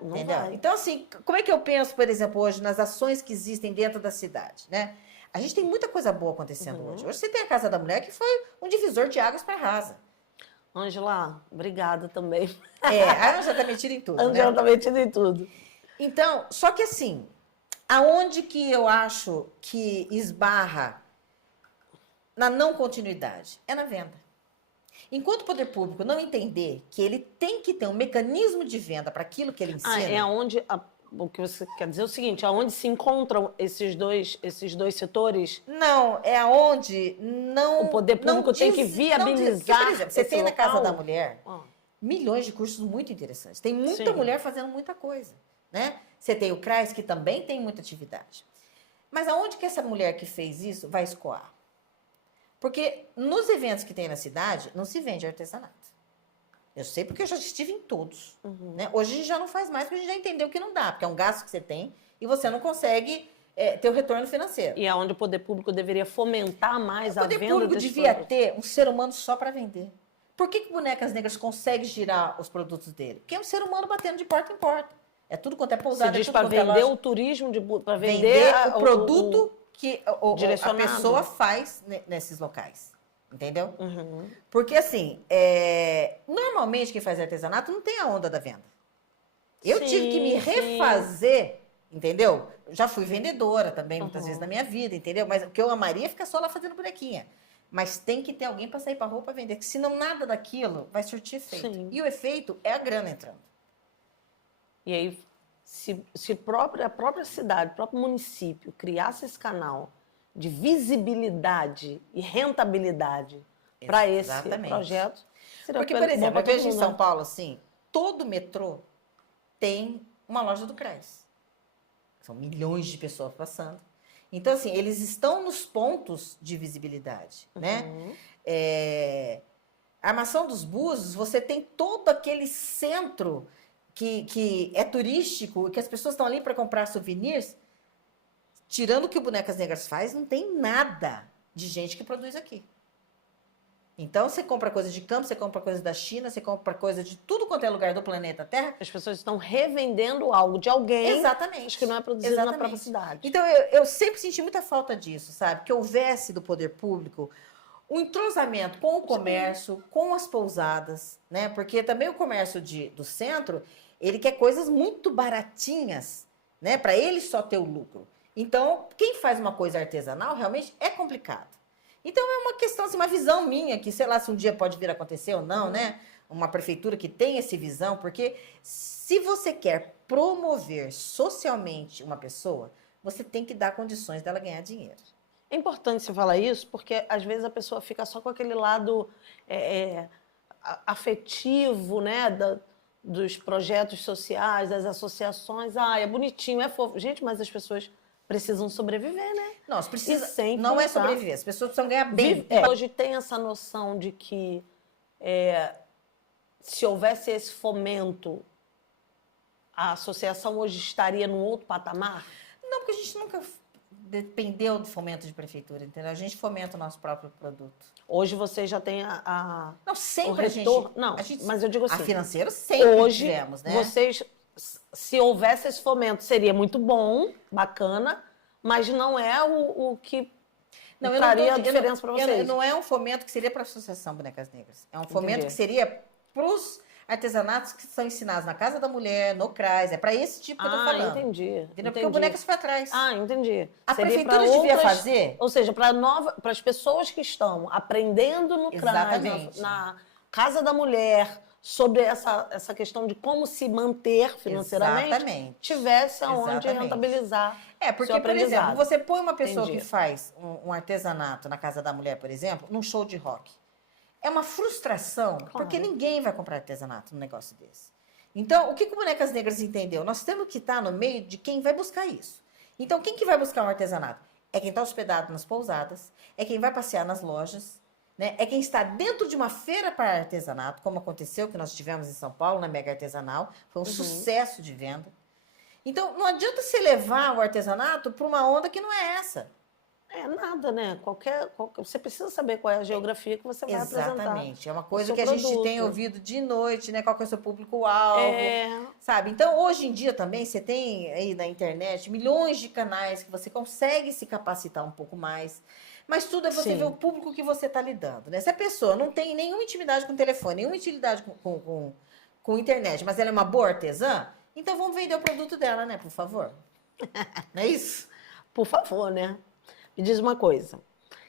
Entendeu? Vai. Então, assim, como é que eu penso, por exemplo, hoje nas ações que existem dentro da cidade, né? A gente tem muita coisa boa acontecendo hoje. Hoje você tem a Casa da Mulher, que foi um divisor de águas para a Rasa. Ângela, obrigada também. A Ângela tá metida em tudo, Ângela né? tá metida em tudo. Então, só que assim, aonde que eu acho que esbarra na não continuidade? É na venda. Enquanto o poder público não entender que ele tem que ter um mecanismo de venda para aquilo que ele ensina... É onde... o que você quer dizer é o seguinte, aonde se encontram esses dois setores? Não, é aonde não... O poder público tem que viabilizar. Por exemplo, você tem na Casa da local? Mulher milhões de cursos muito interessantes. Tem muita mulher fazendo muita coisa, né? Você tem o CRAS, que também tem muita atividade. Mas aonde que essa mulher que fez isso vai escoar? Porque nos eventos que tem na cidade, não se vende artesanato. Eu sei porque eu já estive em todos. Né? Hoje a gente já não faz mais, porque a gente já entendeu que não dá. Porque é um gasto que você tem e você não consegue ter o retorno financeiro. E é onde o poder público deveria fomentar mais a venda. O poder público devia ter um ser humano só para vender. Por que Bonecas Negras consegue girar os produtos dele? Porque é um ser humano batendo de porta em porta. É tudo quanto é pousada. Você diz para vender o turismo, para vender o produto que a direcionado. pessoa faz nesses locais. Entendeu? Porque, assim, normalmente quem faz artesanato não tem a onda da venda. Eu tive que me refazer, entendeu? Já fui vendedora também, muitas vezes na minha vida, entendeu? Mas o que eu amaria é ficar só lá fazendo bonequinha. Mas tem que ter alguém para sair para rua para vender, porque senão nada daquilo vai surtir efeito. Sim. E o efeito é a grana entrando. E aí, se a própria cidade, o próprio município criasse esse canal de visibilidade e rentabilidade para esse projeto, seria porque, por exemplo, eu vejo em São Paulo, assim, todo metrô tem uma loja do CRAS. São milhões de pessoas passando. Então, assim, eles estão nos pontos de visibilidade, né? A Armação dos Búzios, você tem todo aquele centro que é turístico e que as pessoas estão ali para comprar souvenirs. Tirando o que o Bonecas Negras faz, não tem nada de gente que produz aqui. Então, você compra coisa de campo, você compra coisa da China, você compra coisa de tudo quanto é lugar do planeta Terra. As pessoas estão revendendo algo de alguém. Exatamente. Que não é produzido na própria cidade. Então, eu sempre senti muita falta disso, sabe? Que houvesse do poder público um entrosamento com o comércio, com as pousadas, né? Porque também o comércio do centro, ele quer coisas muito baratinhas, né? Para ele só ter o lucro. Então, quem faz uma coisa artesanal realmente é complicado. Então, é uma questão, assim, uma visão minha, que sei lá se um dia pode vir a acontecer ou não, né? Uma prefeitura que tem essa visão, porque se você quer promover socialmente uma pessoa, você tem que dar condições dela ganhar dinheiro. É importante você falar isso, porque às vezes a pessoa fica só com aquele lado afetivo, né, dos projetos sociais, das associações. Ah, é bonitinho, é fofo. Gente, mas as pessoas precisam sobreviver, né? Não, precisa, sem não é contar, sobreviver, as pessoas precisam ganhar bem. Hoje tem essa noção de que se houvesse esse fomento, a associação hoje estaria num outro patamar? Não, porque a gente nunca dependeu do fomento de prefeitura, entendeu? A gente fomenta o nosso próprio produto. Hoje você já tem Não, sempre o retorno. Não, a gente, mas eu digo assim. A financeiro sempre hoje, tivemos, né? Vocês, se houvesse esse fomento, seria muito bom, bacana, mas não é o que faria a diferença para vocês. Não é um fomento que seria para a Associação Bonecas Negras. É um fomento que seria para os artesanatos que são ensinados na Casa da Mulher, no CRAS. É para esse tipo que eu tô falando. Entendi. Porque o Bonecas foi atrás. Entendi. A prefeitura devia fazer. Ou seja, para as pessoas que estão aprendendo no CRAS, na Casa da Mulher, sobre essa questão de como se manter financeiramente, tivesse aonde rentabilizar. Porque, por exemplo, você põe uma pessoa que faz um artesanato na Casa da Mulher, por exemplo, num show de rock. É uma frustração, porque ninguém vai comprar artesanato num negócio desse. Então, o que o Bonecas Negras entendeu? Nós temos que estar no meio de quem vai buscar isso. Então, quem que vai buscar um artesanato? É quem está hospedado nas pousadas, é quem vai passear nas lojas, né? É quem está dentro de uma feira para artesanato, como aconteceu que nós tivemos em São Paulo, na Mega Artesanal. Foi um sucesso de venda. Então, não adianta você levar o artesanato para uma onda que não é essa. Nada, né? Você precisa saber qual é a geografia que você vai apresentar. Exatamente. É uma coisa que a gente tem ouvido de noite, né? Qual que é o seu público-alvo, sabe? Então, hoje em dia também, você tem aí na internet milhões de canais que você consegue se capacitar um pouco mais. Mas tudo é você ver o público que você está lidando, né? Se a pessoa não tem nenhuma intimidade com o telefone, nenhuma intimidade com internet, mas ela é uma boa artesã, então vamos vender o produto dela, né? Por favor. Não é isso? Por favor, né? Me diz uma coisa.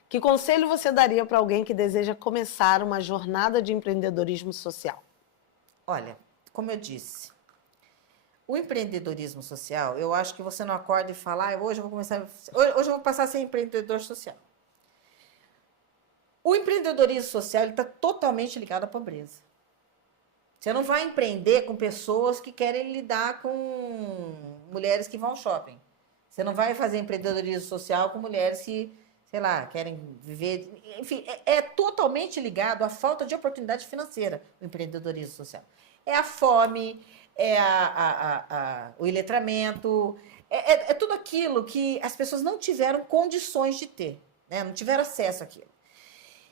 Que conselho você daria para alguém que deseja começar uma jornada de empreendedorismo social? Olha, como eu disse, o empreendedorismo social, eu acho que você não acorda e fala, hoje eu vou passar a ser empreendedor social. O empreendedorismo social está totalmente ligado à pobreza. Você não vai empreender com pessoas que querem lidar com mulheres que vão ao shopping. Você não vai fazer empreendedorismo social com mulheres que, sei lá, querem viver... Enfim, é totalmente ligado à falta de oportunidade financeira, o empreendedorismo social. É a fome, é o iletramento, é tudo aquilo que as pessoas não tiveram condições de ter, né? Não tiveram acesso àquilo.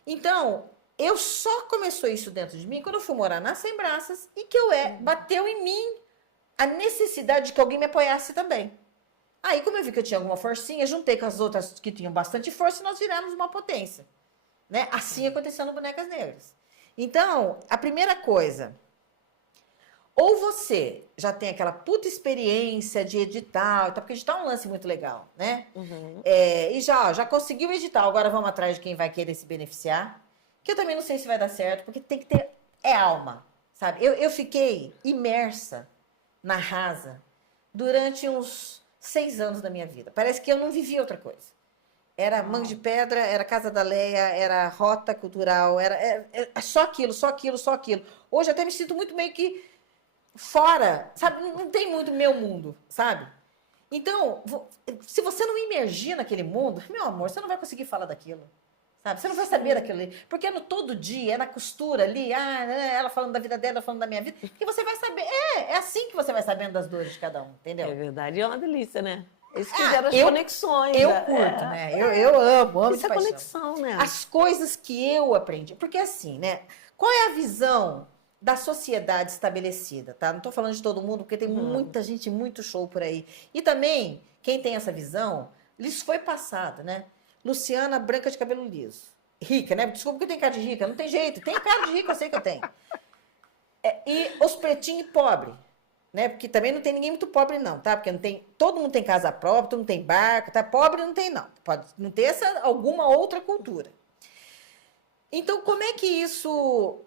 Então, só começou isso dentro de mim quando eu fui morar na Sem Braças e que bateu em mim a necessidade de que alguém me apoiasse também. Aí, como eu vi que eu tinha alguma forcinha, juntei com as outras que tinham bastante força e nós viramos uma potência. Né? Assim aconteceu no Bonecas Negras. Então, a primeira coisa, ou você já tem aquela puta experiência de edital, porque editar é um lance muito legal, né? E já conseguiu editar, agora vamos atrás de quem vai querer se beneficiar, que eu também não sei se vai dar certo, porque tem que ter, alma, sabe? Eu fiquei imersa na rasa durante uns 6 anos da minha vida. Parece que eu não vivia outra coisa. Era Mangue de Pedra, era Casa da Leia, era Rota Cultural, era só aquilo, só aquilo, só aquilo. Hoje até me sinto muito meio que fora, sabe? Não tem muito meu mundo, sabe? Então, se você não imergir naquele mundo, meu amor, você não vai conseguir falar daquilo. Sabe? Você não vai saber daquilo ali. Porque no todo dia, é na costura ali, ela falando da vida dela, falando da minha vida, que você vai saber. É assim que você vai sabendo das dores de cada um, entendeu? É verdade, é uma delícia, né? Isso que gera as conexões. Eu curto, né? Eu amo isso é conexão, né? As coisas que eu aprendi. Porque assim, né? Qual é a visão da sociedade estabelecida, tá? Não tô falando de todo mundo, porque tem muita gente, muito show por aí. E também, quem tem essa visão, lhes foi passada, né? Luciana, branca de cabelo liso. Rica, né? Desculpa que eu tenho cara de rica. Não tem jeito. Tem cara de rica, eu sei que eu tenho. E os pretinhos pobres. Né? Porque também não tem ninguém muito pobre, não, tá? Porque não tem, todo mundo tem casa própria, todo mundo tem barco, tá? Pobre não tem, não. Pode não ter alguma outra cultura. Então, como é que isso...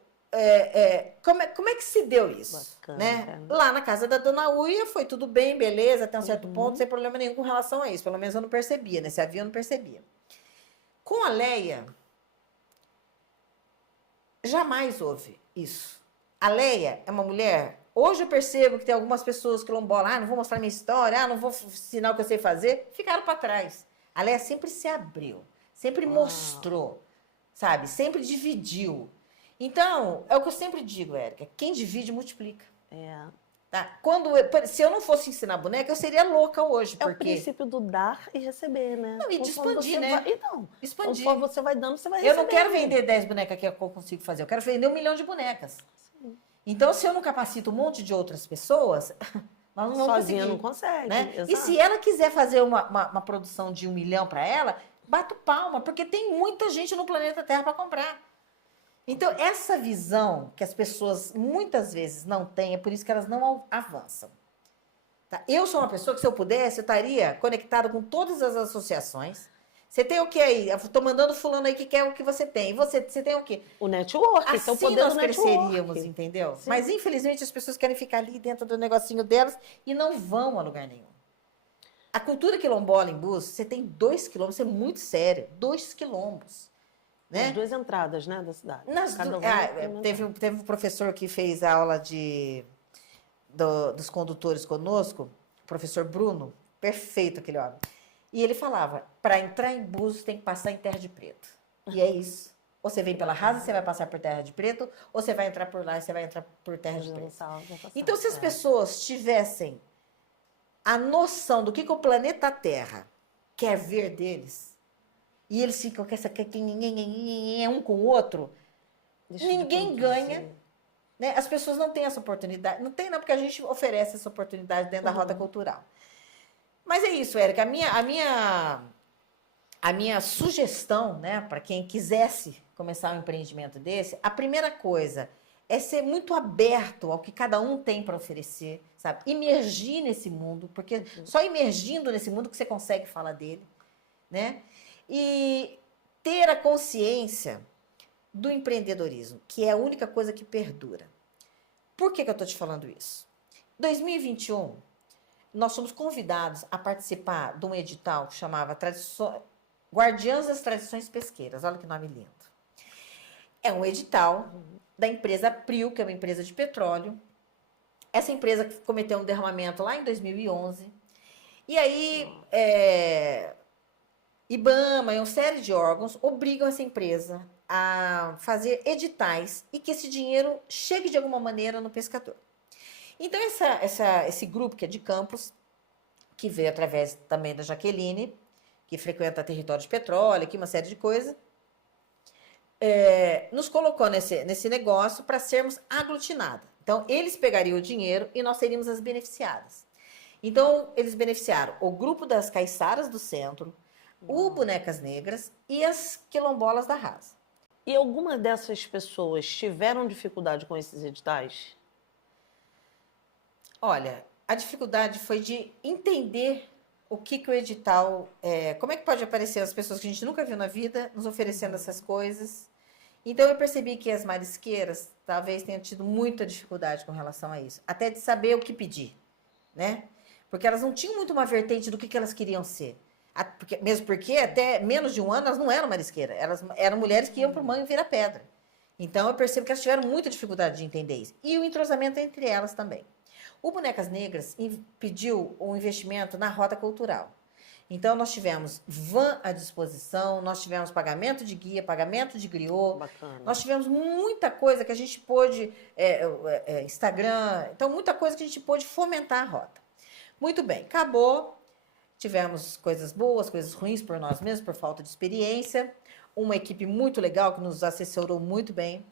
como é que se deu isso? Bacana, né? Lá na casa da Dona Uia foi tudo bem, beleza, até um certo ponto, sem problema nenhum com relação a isso. Pelo menos eu não percebia, né? Se havia, eu não percebia. Com a Leia, jamais houve isso. A Leia é uma mulher... Hoje eu percebo que tem algumas pessoas quilombolas, não vou mostrar minha história, não vou ensinar o que eu sei fazer, ficaram para trás. A Leia sempre se abriu, sempre mostrou, sabe? Sempre dividiu. Então, é o que eu sempre digo, Érica, quem divide, multiplica. Tá? Se eu não fosse ensinar boneca, eu seria louca hoje. É o princípio do dar e receber, né? Não, e de expandir, né? Expandir. Conforme você vai dando, você vai recebendo. Eu não quero vender 10 bonecas que eu consigo fazer, eu quero vender 1 milhão de bonecas. Sim. Então, se eu não capacito um monte de outras pessoas, nós não vamos sozinha não consegue. Né? E se ela quiser fazer uma produção de 1 milhão para ela, bato palma, porque tem muita gente no planeta Terra para comprar. Então, essa visão que as pessoas muitas vezes não têm, é por isso que elas não avançam. Tá? Eu sou uma pessoa que, se eu pudesse, eu estaria conectada com todas as associações. Você tem o que aí? Eu estou mandando fulano aí que quer o que você tem. E você tem o quê? O network. Assim então, nós cresceríamos, entendeu? Sim. Mas, infelizmente, as pessoas querem ficar ali dentro do negocinho delas e não vão a lugar nenhum. A cultura quilombola em Búzios, você tem 2 quilombos, isso é muito sério. 2 quilombos. Né? As 2 entradas, né, da cidade. Teve um professor que fez a aula dos condutores conosco, o professor Bruno, perfeito aquele homem. E ele falava, para entrar em Búzios tem que passar em Terra de Preto. E é isso. Ou você vem pela Rasa, você vai passar por Terra de Preto, ou você vai entrar por lá e você vai entrar por Terra de Preto. Então, se as pessoas tivessem a noção do que o planeta Terra quer ver deles, e eles ficam com essa um com o outro, ninguém ganha. Né? As pessoas não têm essa oportunidade. Não tem, não, porque a gente oferece essa oportunidade dentro da roda cultural. Mas é isso, Érica. A minha sugestão, né, para quem quisesse começar um empreendimento desse, a primeira coisa é ser muito aberto ao que cada um tem para oferecer, sabe? Imergir nesse mundo, porque só imergindo nesse mundo que você consegue falar dele, né? E ter a consciência do empreendedorismo, que é a única coisa que perdura. Por que eu estou te falando isso? Em 2021, nós fomos convidados a participar de um edital que chamava Guardiãs das Tradições Pesqueiras. Olha que nome lindo. É um edital da empresa Prio, que é uma empresa de petróleo. Essa empresa cometeu um derramamento lá em 2011. E aí, IBAMA e uma série de órgãos obrigam essa empresa a fazer editais e que esse dinheiro chegue de alguma maneira no pescador. Então, esse grupo que é de Campos, que veio através também da Jaqueline, que frequenta território de petróleo, aqui uma série de coisas, nos colocou nesse negócio para sermos aglutinadas. Então, eles pegariam o dinheiro e nós seríamos as beneficiadas. Então, eles beneficiaram o grupo das caiçaras do centro, o Bonecas Negras e as quilombolas da Rasa. E algumas dessas pessoas tiveram dificuldade com esses editais? Olha, a dificuldade foi de entender o que o edital... como é que pode aparecer as pessoas que a gente nunca viu na vida nos oferecendo essas coisas. Então, eu percebi que as marisqueiras talvez tenham tido muita dificuldade com relação a isso. Até de saber o que pedir, né? Porque elas não tinham muito uma vertente do que elas queriam ser. Mesmo porque até menos de um ano elas não eram marisqueiras. Elas eram mulheres que iam para o mangue virar pedra. Então, eu percebo que elas tiveram muita dificuldade de entender isso. E o entrosamento entre elas também. O Bonecas Negras pediu um investimento na rota cultural. Então, nós tivemos van à disposição, nós tivemos pagamento de guia, pagamento de griot. Bacana. Nós tivemos muita coisa que a gente pôde, Instagram, então muita coisa que a gente pôde fomentar a rota. Muito bem, acabou, tivemos coisas boas, coisas ruins por nós mesmos, por falta de experiência, uma equipe muito legal que nos assessorou muito bem.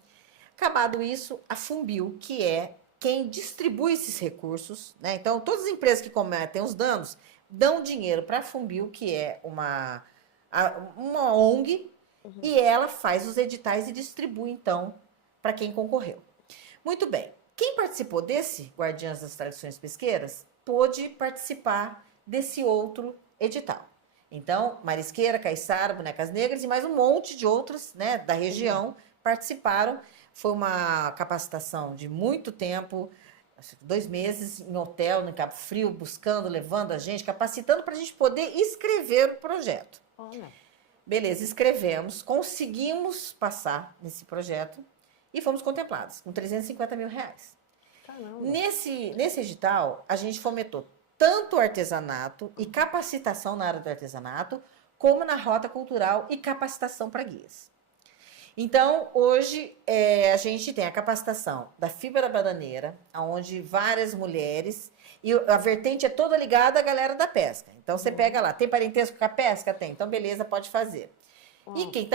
Acabado isso, a Fumbil, que é quem distribui esses recursos, né? Então, todas as empresas que cometem os danos dão dinheiro para a Fumbil, que é uma ONG, e ela faz os editais e distribui, então, para quem concorreu. Muito bem. Quem participou desse Guardiãs das Tradições Pesqueiras pôde participar desse outro edital. Então, Marisqueira, Caiçara, Bonecas Negras e mais um monte de outros, né, da região participaram. Foi uma capacitação de muito tempo, 2 meses em hotel, no Cabo Frio, buscando, levando a gente, capacitando para a gente poder escrever o projeto. Olha. Beleza, escrevemos, conseguimos passar nesse projeto e fomos contemplados com R$350.000. Caramba. Nesse edital, a gente fomentou tanto o artesanato e capacitação na área do artesanato, como na rota cultural e capacitação para guias. Então, hoje, a gente tem a capacitação da fibra bananeira, onde várias mulheres, e a vertente é toda ligada à galera da pesca. Então, você pega lá, tem parentesco com a pesca? Tem. Então, beleza, pode fazer. E quem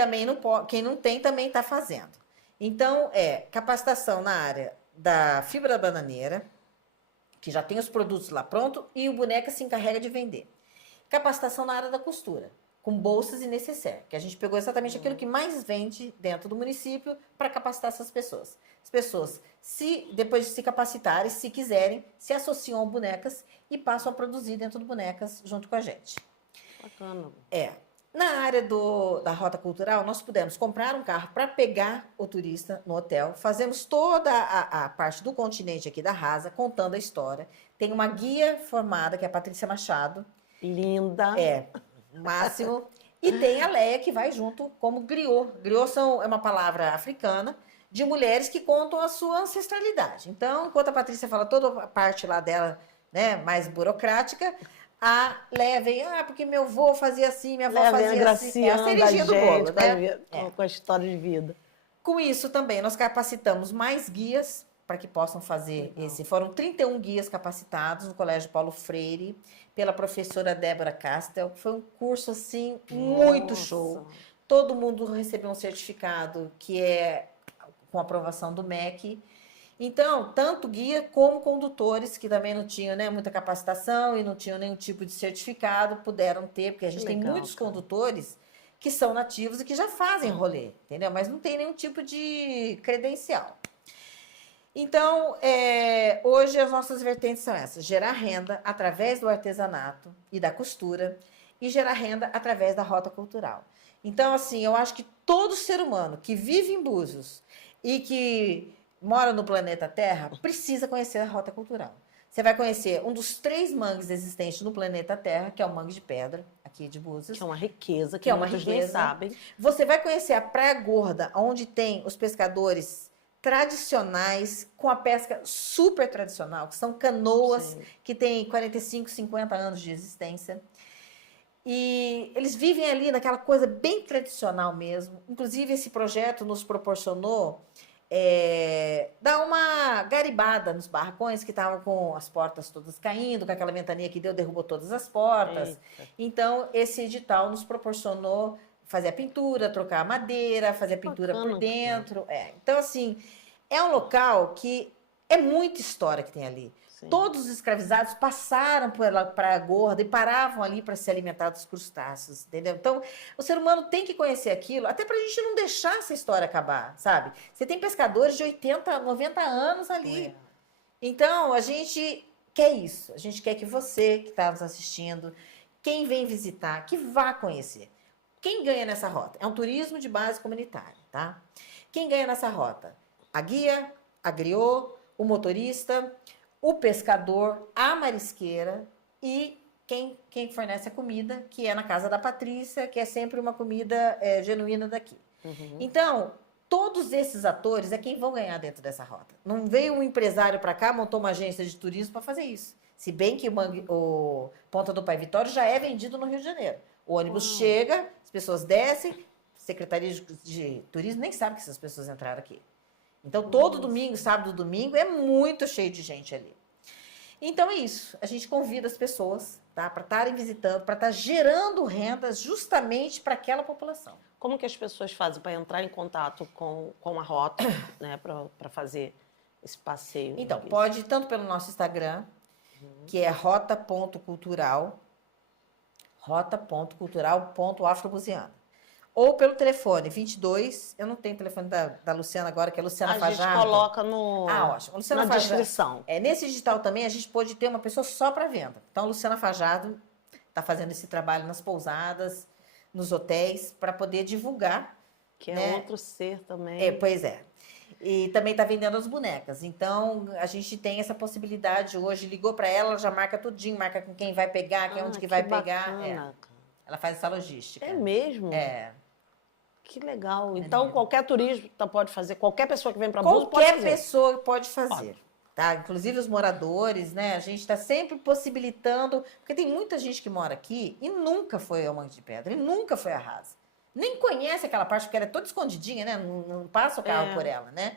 não tem, também está fazendo. Então, capacitação na área da fibra bananeira, que já tem os produtos lá pronto, e o boneca se encarrega de vender. Capacitação na área da costura, com bolsas e necessaire, que a gente pegou exatamente aquilo que mais vende dentro do município para capacitar essas pessoas. As pessoas, depois de se capacitarem, se quiserem, se associam ao Bonecas e passam a produzir dentro do Bonecas junto com a gente. Bacana. Na área da rota cultural, nós pudemos comprar um carro para pegar o turista no hotel. Fazemos toda a parte do continente aqui da Rasa, contando a história. Tem uma guia formada, que é a Patrícia Machado. Linda. Máximo. E tem a Leia, que vai junto como griot. Griot é uma palavra africana de mulheres que contam a sua ancestralidade. Então, enquanto a Patrícia fala toda a parte lá dela, né, mais burocrática, a Leia vem, porque meu avô fazia assim, minha avó fazia assim. A cerejinha do bolo, né? Com a história de vida. Com isso também, nós capacitamos mais guias para que possam fazer esse. Foram 31 guias capacitados no Colégio Paulo Freire, pela professora Débora Castel. Foi um curso, assim, muito show. Todo mundo recebeu um certificado que é com aprovação do MEC. Então, tanto guia como condutores, que também não tinham, né, muita capacitação e não tinham nenhum tipo de certificado, puderam ter, porque a gente tem muitos condutores que são nativos e que já fazem rolê, entendeu? Mas não tem nenhum tipo de credencial. Então, hoje as nossas vertentes são essas: gerar renda através do artesanato e da costura e gerar renda através da rota cultural. Então, assim, eu acho que todo ser humano que vive em Búzios e que mora no planeta Terra precisa conhecer a rota cultural. Você vai conhecer um dos 3 mangues existentes no planeta Terra, que é o Mangue de Pedra, aqui de Búzios. Que é uma riqueza, que muitos nem sabem. Você vai conhecer a Praia Gorda, onde tem os pescadores tradicionais, com a pesca super tradicional, que são canoas que têm 45, 50 anos de existência. E eles vivem ali naquela coisa bem tradicional mesmo. Inclusive, esse projeto nos proporcionou dar uma garibada nos barracões que estavam com as portas todas caindo, com aquela ventania que derrubou todas as portas. Eita. Então, esse edital nos proporcionou fazer a pintura, trocar a madeira, fazer a pintura por dentro. Então, assim, é um local que é muita história que tem ali. Sim. Todos os escravizados passaram pela Praia Gorda e paravam ali para se alimentar dos crustáceos, entendeu? Então, o ser humano tem que conhecer aquilo, até para a gente não deixar essa história acabar, sabe? Você tem pescadores de 80, 90 anos ali. Então, a gente quer isso. A gente quer que você que está nos assistindo, quem vem visitar, que vá conhecer. Quem ganha nessa rota? É um turismo de base comunitária, tá? Quem ganha nessa rota? A guia, a griot, o motorista, o pescador, a marisqueira e quem fornece a comida, que é na casa da Patrícia, que é sempre uma comida genuína daqui. Uhum. Então, todos esses atores é quem vão ganhar dentro dessa rota. Não veio um empresário para cá, montou uma agência de turismo para fazer isso. Se bem que o Ponta do Pai Vitória já é vendido no Rio de Janeiro. O ônibus chega, as pessoas descem, Secretaria de Turismo nem sabe que essas pessoas entraram aqui. Então, todo domingo, sábado, domingo, é muito cheio de gente ali. Então, é isso. A gente convida as pessoas, tá, para estarem visitando, para estar gerando rendas justamente para aquela população. Como que as pessoas fazem para entrar em contato com a rota, né, para fazer esse passeio? Então, pode tanto pelo nosso Instagram, que é rota.cultural, rota.cultural.afrobuziana. Ou pelo telefone 22, eu não tenho o telefone da Luciana agora, que é a Luciana Fajardo. A gente coloca ótimo. Luciana na descrição. Nesse digital também a gente pode ter uma pessoa só para venda. Então, a Luciana Fajardo está fazendo esse trabalho nas pousadas, nos hotéis, para poder divulgar. Que é outro ser também. Pois é. E também está vendendo as bonecas. Então, a gente tem essa possibilidade hoje. Ligou para ela, já marca tudinho, marca com quem vai pegar, onde que vai pegar. Ela faz essa logística. É mesmo? É. Que legal. Então, qualquer turista pode fazer, qualquer pessoa que vem para Búzios pode Qualquer fazer. pessoa pode fazer. Tá? Inclusive os moradores, né? A gente está sempre possibilitando, porque tem muita gente que mora aqui e nunca foi ao Monte de Pedra, e nunca foi a Rasa. Nem conhece aquela parte, porque ela é toda escondidinha, né? Não passa o carro por ela, né?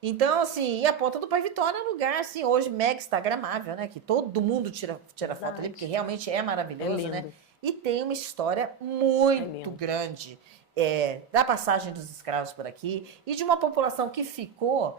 Então, assim, e a Ponta do Pai Vitória é um lugar, assim, hoje mega instagramável, né? Que todo mundo tira foto ali, porque realmente é maravilhoso, né? E tem uma história muito grande da passagem dos escravos por aqui e de uma população que ficou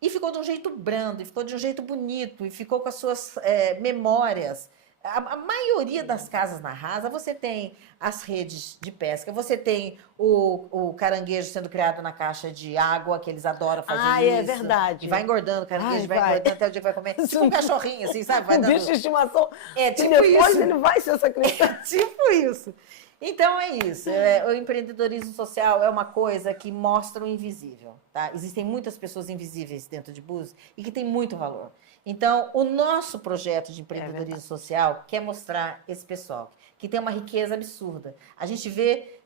de um jeito brando, e ficou de um jeito bonito, e ficou com as suas memórias. A maioria das casas na Rasa, você tem as redes de pesca, você tem o caranguejo sendo criado na caixa de água, que eles adoram fazer isso. É verdade. E vai engordando, o caranguejo vai engordando até o dia que vai comer. Tipo um cachorrinho, assim, sabe? Vai um dando... bicho de estimação. Tipo e depois isso. ele vai ser sacrificado. Tipo isso. Então é isso. O empreendedorismo social é uma coisa que mostra o invisível, tá? Existem muitas pessoas invisíveis dentro de Búzios e que tem muito valor. Então, o nosso projeto de empreendedorismo social quer mostrar esse pessoal que tem uma riqueza absurda. A gente vê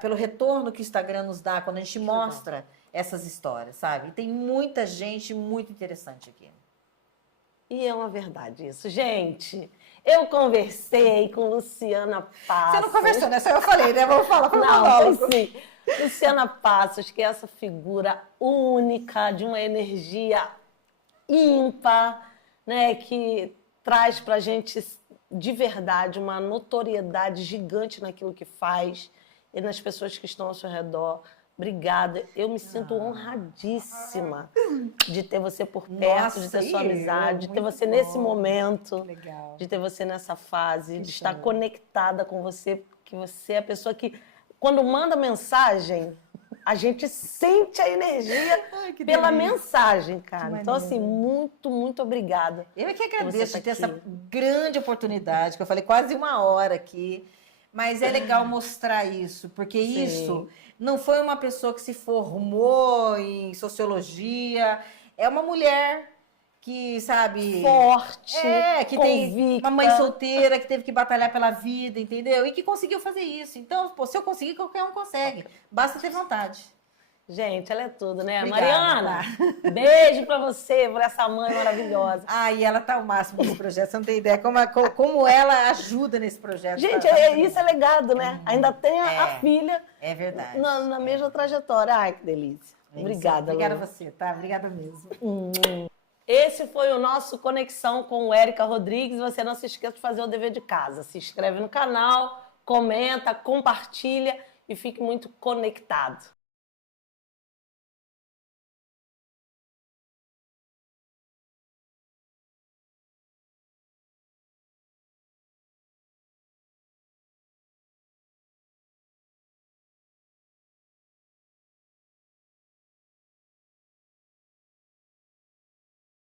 pelo retorno que o Instagram nos dá quando a gente mostra essas histórias, sabe? E tem muita gente muito interessante aqui. E é uma verdade isso. Gente, eu conversei com Luciana Passos. Você não conversou, né? Só eu falei, né? Vamos falar. Não, sim. Luciana Passos, que é essa figura única, de uma energia ímpar, né? Que traz pra gente, de verdade, uma notoriedade gigante naquilo que faz e nas pessoas que estão ao seu redor. Obrigada. Eu me sinto honradíssima de ter você por perto, de ter sua amizade, de ter você nesse momento, de ter você nessa fase, de estar conectada com você, porque você é a pessoa que, quando manda mensagem, a gente sente a energia pela mensagem, cara. Então, assim, muito, muito obrigada. Eu é que agradeço de ter essa grande oportunidade, que eu falei quase 1 hora aqui. Mas é legal mostrar isso, porque isso não foi uma pessoa que se formou em sociologia, é uma mulher que, sabe... Forte, que convicta. Tem uma mãe solteira que teve que batalhar pela vida, entendeu? E que conseguiu fazer isso. Então, pô, se eu conseguir, qualquer um consegue. Basta ter vontade. Gente, ela é tudo, né? Obrigada, Mariana, beijo pra você, por essa mãe maravilhosa. E ela tá ao máximo nesse projeto, você não tem ideia como ela ajuda nesse projeto. Gente, isso é legado, né? Ainda tem a filha verdade. Na mesma trajetória. Ai, que delícia. Obrigada, Obrigada a você, tá? Obrigada mesmo. Esse foi o nosso Conexão com Érica Rodrigues. Você não se esqueça de fazer o dever de casa. Se inscreve no canal, comenta, compartilha e fique muito conectado.